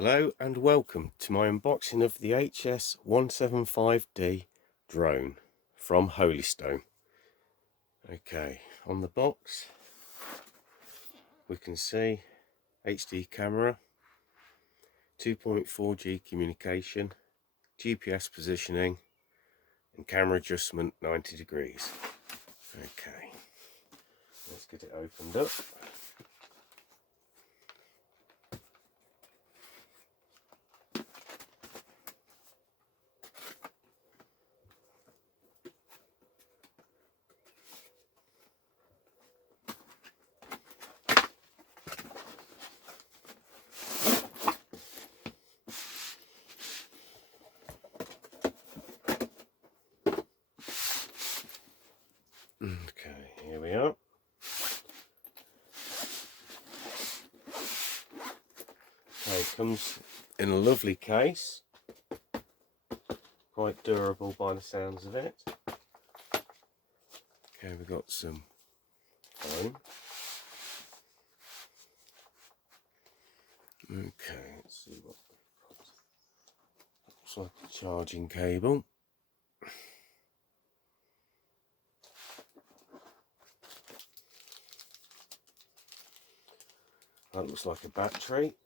Hello and welcome to my unboxing of the HS175D drone from Holystone. Okay, on the box we can see HD camera, 2.4G communication, GPS positioning and camera adjustment 90 degrees. Okay, let's get it opened up. Okay, here we are. Okay, it comes in a lovely case, quite durable by the sounds of it. Okay, we've got some foam. Okay, let's see what we've got. Looks like a charging cable. That looks like a battery.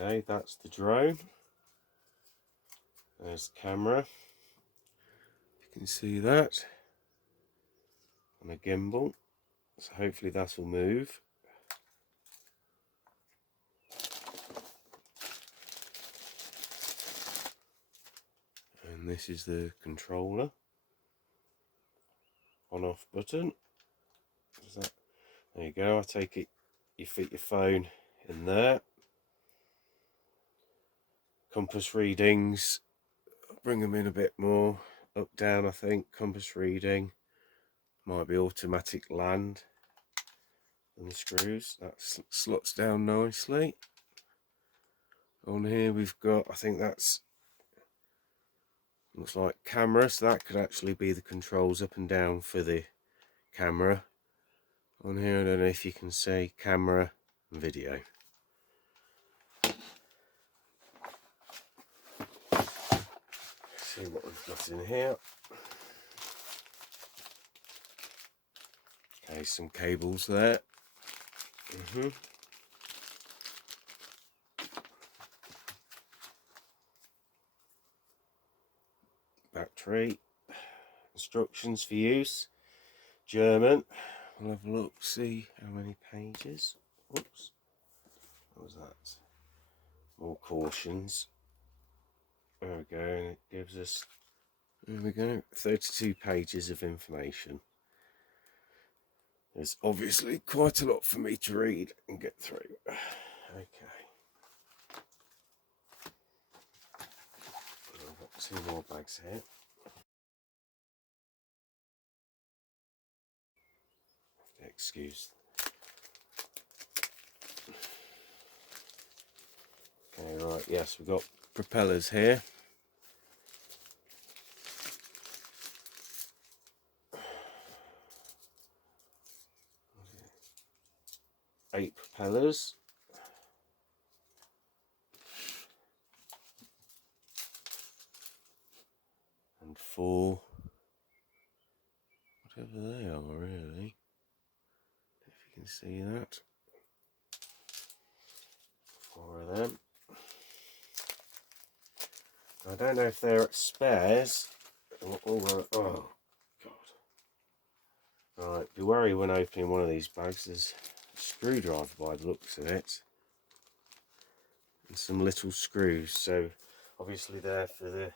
Okay, that's the drone. There's the camera. You can see that. And a gimbal. So hopefully that will move. And this is the controller. On-off button. There you go. I take it you fit your phone in there. Compass readings. I'll bring them in a bit more. Up, down, I think. Compass reading. Might be automatic land. And the screws. That slots down nicely. On here we've got, I think that's, looks like camera, so that could actually be the controls up and down for the camera. On here I don't know if you can see camera and video. Let's see what we've got in here. Okay, some cables there. Battery. Instructions for use. German. We'll have a look, see how many pages. Oops. What was that? More cautions. There we go, and it gives us, there we go, 32 pages of information. There's obviously quite a lot for me to read and get through. Okay. I've got two more bags here. Excuse. Okay, right, yes, we've got propellers here. Eight propellers. And four, whatever they are really. If you can see that. Four of them. I don't know if they're spares. Oh God. Right, be wary when opening one of these bags. There's a screwdriver by the looks of it. And some little screws. So obviously they're for the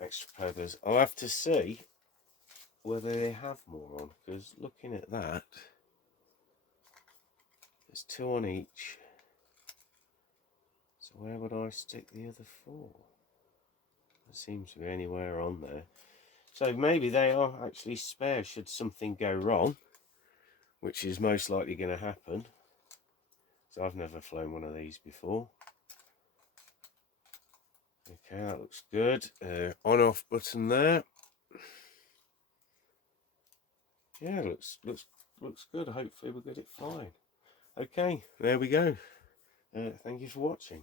extra propellers. I'll have to see whether they have more on, because looking at that, there's two on each. So where would I stick the other four? There seems to be anywhere on there. So maybe they are actually spare should something go wrong, which is most likely going to happen. So I've never flown one of these before. Okay, that looks good. On-off button there. Yeah, looks looks good. Hopefully we'll get it fine. Okay, there we go. Thank you for watching.